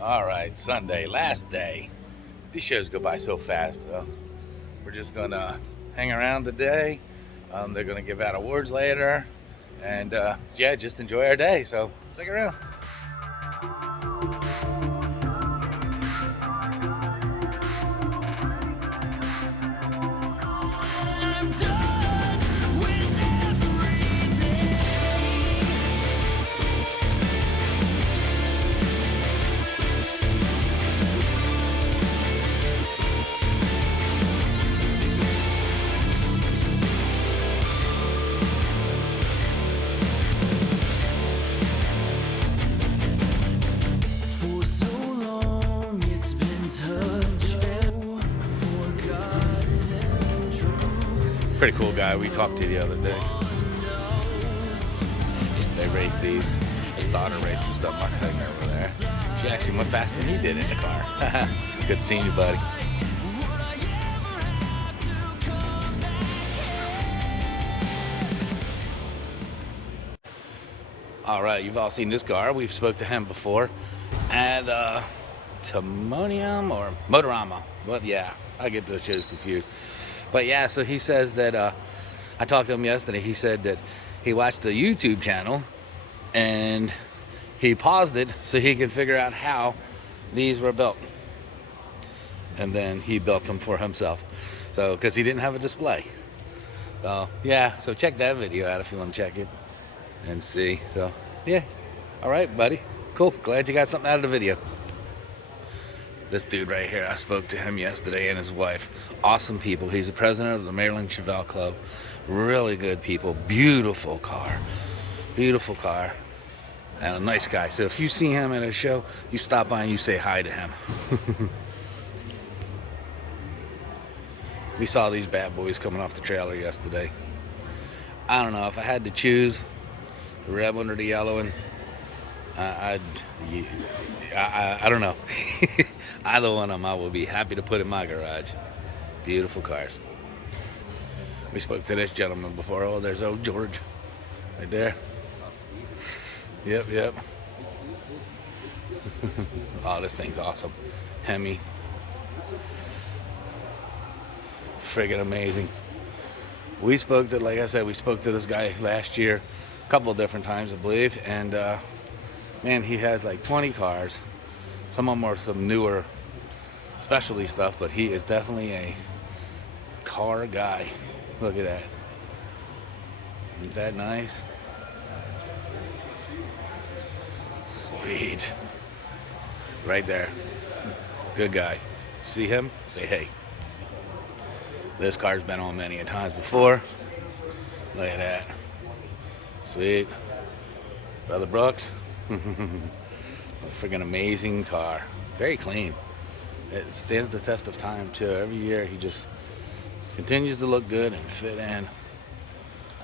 All right, Sunday, last day. These shows go by so fast. We're just gonna hang around today. They're gonna give out awards later, and yeah, just enjoy our day. So stick around. Pretty cool guy we talked to the other day. They race these. His daughter races the Mustang over there. She actually went faster than he did in the car. Good seeing you, buddy. All right, you've all seen this car. We've spoke to him before. And Timonium or Motorama. Well, yeah, I get those shows confused. But yeah, so he says that I talked to him yesterday. He said that he watched the YouTube channel and he paused it so he could figure out how these were built. And then he built them for himself. So, because he didn't have a display. So, yeah, so check that video out if you want to check it and see. So, yeah. All right, buddy. Cool. Glad you got something out of the video. This dude right here, I spoke to him yesterday and his wife. Awesome people. He's the president of the Maryland Chevelle Club. Really good people. Beautiful car. Beautiful car. And a nice guy. So if you see him at a show, you stop by and you say hi to him. We saw these bad boys coming off the trailer yesterday. I don't know. If I had to choose the red one or the yellow one, I don't know. Either one of them I will be happy to put in my garage. Beautiful cars. We spoke to this gentleman before. Oh, there's old George right there. Yep. Oh, this thing's awesome. Hemi. Friggin' amazing. We spoke to, like I said, we spoke to this guy last year a couple of different times, I believe, and man, he has like 20 cars. Some of them are some newer specialty stuff, but he is definitely a car guy. Look at that. Isn't that nice? Sweet. Right there. Good guy. See him? Say hey. This car's been on many a times before. Look at that. Sweet. Brother Brooks. A friggin' amazing car. Very clean. It stands the test of time too. Every year he just continues to look good and fit in.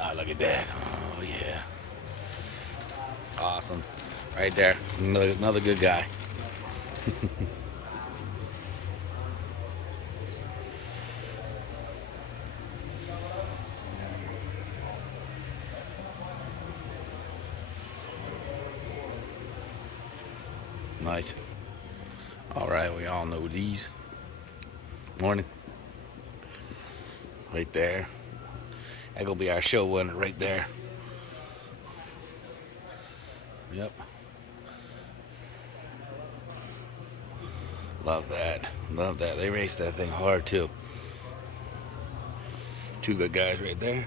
Ah, look at that. Oh yeah. Awesome. Right there. Another good guy. Nice. All right, we all know these. Morning. Right there. That gonna be our show winner right there. Yep. Love that. Love that. They race that thing hard too. Two good guys right there.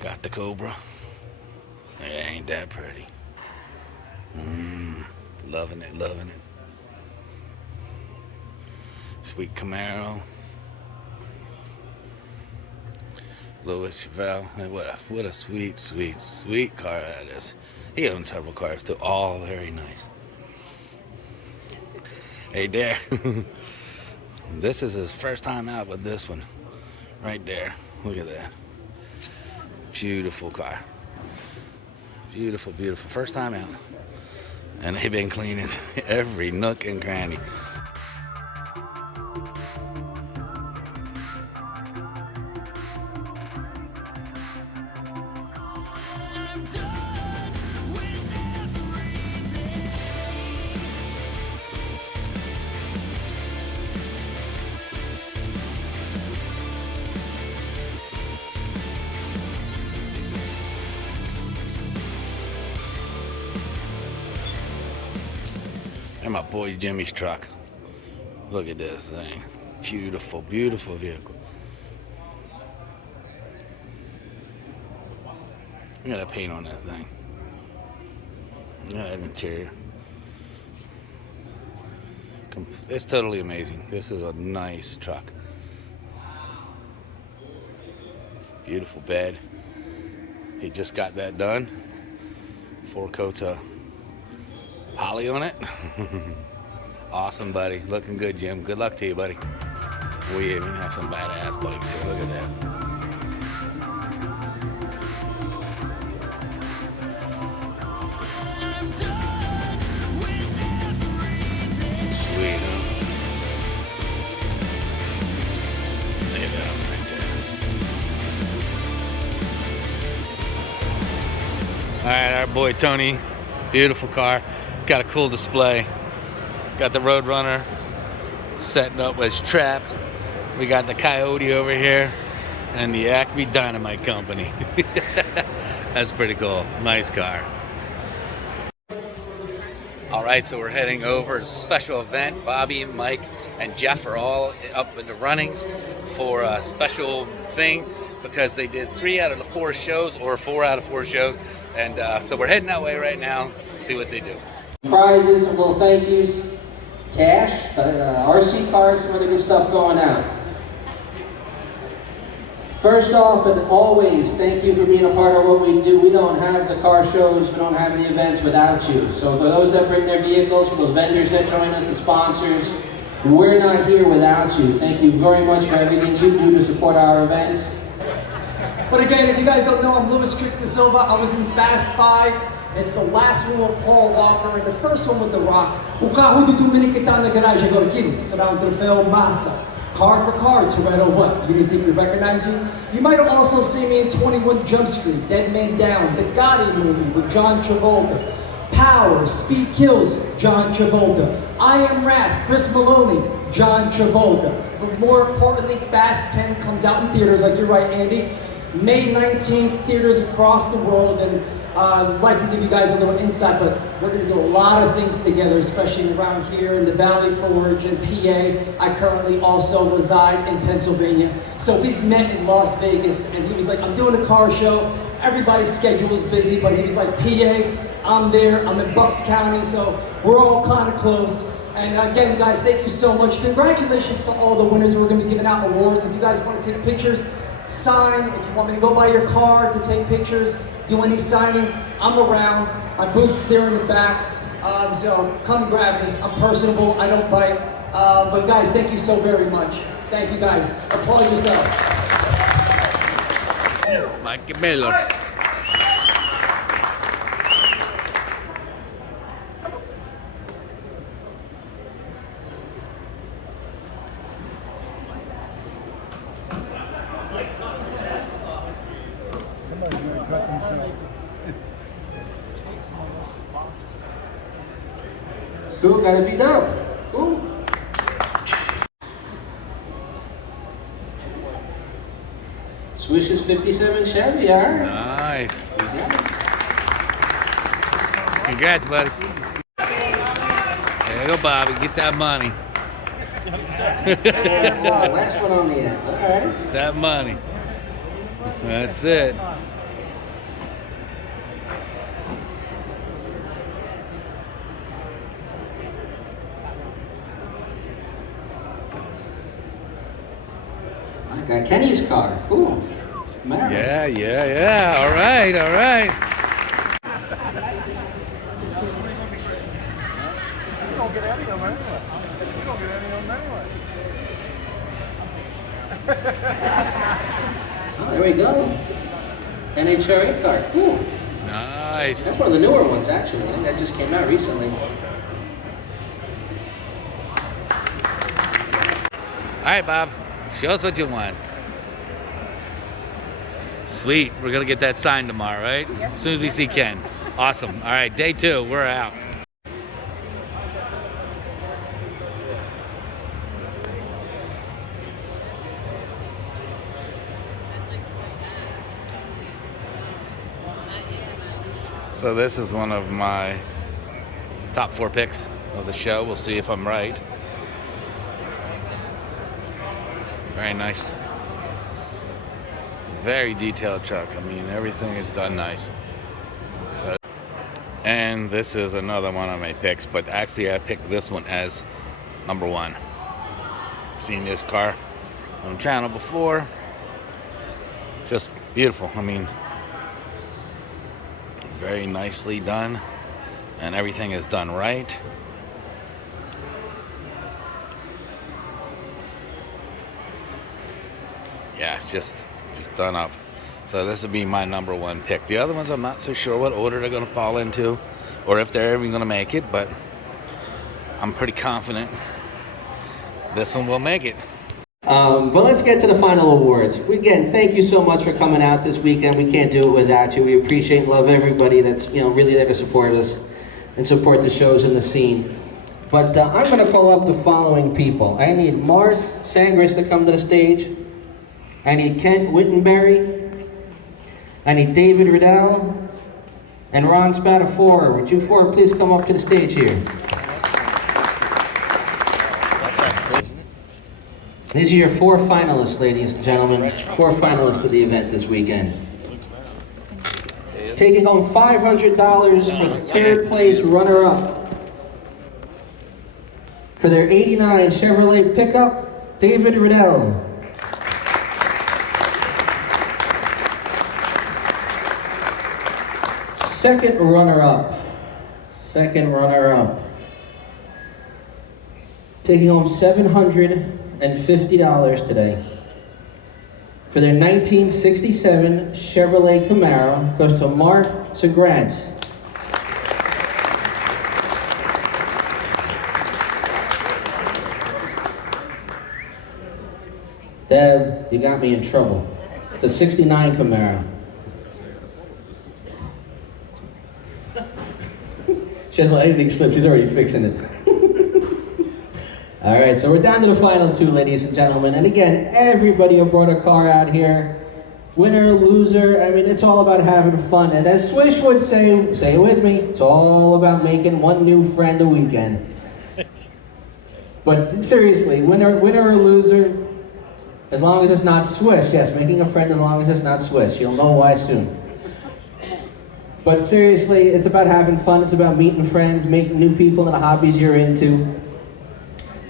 Got the Cobra. Ain't that pretty? Loving it. Sweet Camaro. Louis Chevelle. What a sweet car that is. He owns several cars too, all very nice. Hey there. This is his first time out with this one. Right there. Look at that. Beautiful car. Beautiful. First time out. And they've been cleaning every nook and cranny. And my boy Jimmy's truck. Look at this thing. Beautiful, beautiful vehicle. Look at that paint on that thing. Look at that interior. It's totally amazing. This is a nice truck. Beautiful bed. He just got that done. 4 coats of poly on it. Awesome, buddy. Looking good, Jim. Good luck to you, buddy. We even have some badass bikes here. Look at that. All right, our boy Tony, beautiful car. Got a cool display. Got the Roadrunner setting up as trap. We got the Coyote over here and the Acme Dynamite Company. That's pretty cool. Nice car. All right, so we're heading over. It's a special event. Bobby, Mike, and Jeff are all up in the runnings for a special thing because they did 3 out of the 4 shows or 4 out of 4 shows. And so we're heading that way right now, see what they do. Prizes, some little thank yous, cash, RC cards, some other good stuff going out. First off and always, thank you for being a part of what we do. We don't have the car shows, we don't have the events without you. So for those that bring their vehicles, for those vendors that join us, the sponsors, we're not here without you. Thank you very much for everything you do to support our events. But again, if you guys don't know, I'm Luis Trix de Silva. I was in Fast 5. It's the last one with Paul Walker and the first one with The Rock. O carro do Dominic está na garagem agora aqui. Será troféu massa. Car for car, Toretto, what? You didn't think we recognize you? You might have also seen me in 21 Jump Street, Dead Man Down, the Gotti movie with John Travolta. Power, Speed Kills, John Travolta. I Am Rap, Chris Maloney, John Travolta. But more importantly, Fast 10 comes out in theaters, like you're right, Andy. May 19th, theaters across the world, and I'd like to give you guys a little insight, but we're going to do a lot of things together, especially around here in the Valley Forge and PA. I currently also reside in Pennsylvania. So we've met in Las Vegas, and he was like, I'm doing a car show. Everybody's schedule is busy, but he was like, PA, I'm there. I'm in Bucks County, so we're all kind of close. And again, guys, thank you so much. Congratulations to all the winners. We're going to be giving out awards. If you guys want to take pictures, sign. If you want me to go by your car to take pictures, do any signing, I'm around. My booth's there in the back, so come grab me. I'm personable, I don't bite. But guys, thank you so very much. Thank you guys. Applaud yourselves. Mike Miller. Cool, got a video. Cool. Swish's 57 Chevy, all right. Nice. Yeah. Congrats, buddy. There you go, Bobby. Get that money. Last one on the end. All right. That money. That's it. I got Kenny's car. Cool. Married. Yeah. All right. You don't get any of them anyway. You don't get any of them anyway. Oh, there we go. NHRA car. Cool. Nice. That's one of the newer ones, actually. I think that just came out recently. All right, Bob. Show us what you want. Sweet. We're going to get that signed tomorrow, right? As soon as we see Ken. Awesome. All right, day 2. We're out. So this is one of my top 4 picks. of the show. We'll see if I'm right. Very nice. Very detailed truck. I mean, everything is done nice. So, and this is another one of my picks, but actually I picked this one as number one. Seen this car on the channel before. Just beautiful. I mean, very nicely done, and everything is done right. Yeah, it's just done up. So this would be my number one pick. The other ones, I'm not so sure what order they're going to fall into, or if they're even going to make it, but I'm pretty confident this one will make it. But let's get to the final awards. Again, thank you so much for coming out this weekend. We can't do it without you. We appreciate and love everybody that's really there to support us and support the shows and the scene. But I'm going to call up the following people. I need Mark Sangris to come to the stage. I need Kent Wittenberry. I need David Riddell and Ron Spatafora. Would you four please come up to the stage here? These are your four finalists, ladies and gentlemen. Four finalists of the event this weekend. Taking home $500 for third place runner-up. For their '89 Chevrolet pickup, David Riddell. Second runner-up. Taking home $750 today. For their 1967 Chevrolet Camaro, goes to Mark Segrantz. Deb, you got me in trouble. It's a '69 Camaro. She doesn't let anything slip, she's already fixing it. All right, so we're down to the final two, ladies and gentlemen. And again, everybody who brought a car out here, winner, loser, I mean, it's all about having fun. And as Swish would say it with me, it's all about making one new friend a weekend. But seriously, winner or loser, as long as it's not Swish. Yes, making a friend as long as it's not Swish. You'll know why soon. But seriously, it's about having fun. It's about meeting friends, making new people in the hobbies you're into.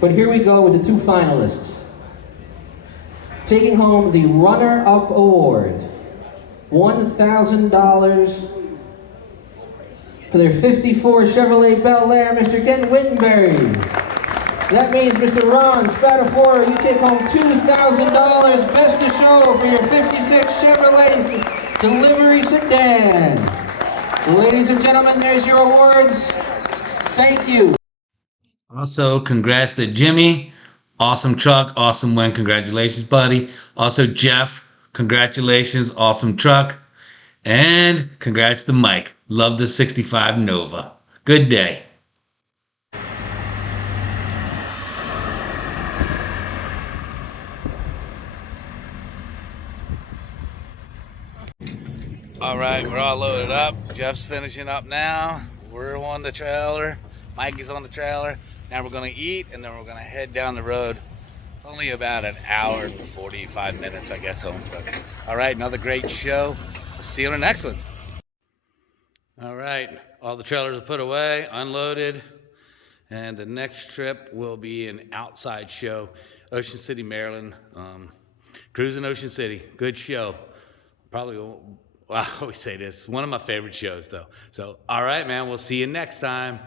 But here we go with the two finalists. Taking home the runner-up award, $1,000 for their '54 Chevrolet Bel Air, Mr. Kent Wittenberry. That means, Mr. Ron Spatafora, you take home $2,000, best to show for your '56 Chevrolet delivery sedan. Ladies and gentlemen, there's your awards. Thank you. Also, congrats to Jimmy. Awesome truck, awesome win. Congratulations, buddy. Also, Jeff, congratulations. Awesome truck. And congrats to Mike. Love the '65 Nova. Good day. All right, we're all loaded up. Jeff's finishing up now. We're on the trailer. Mike is on the trailer. Now we're gonna eat and then we're gonna head down the road. It's only about an hour and 45 minutes, I guess, home. So, all right, another great show. We'll see you on the next one. All right, all the trailers are put away, unloaded, and the next trip will be an outside show, Ocean City, Maryland. Cruising Ocean City, good show. Probably won't. Well, I always say this, one of my favorite shows though. So, all right, man, we'll see you next time.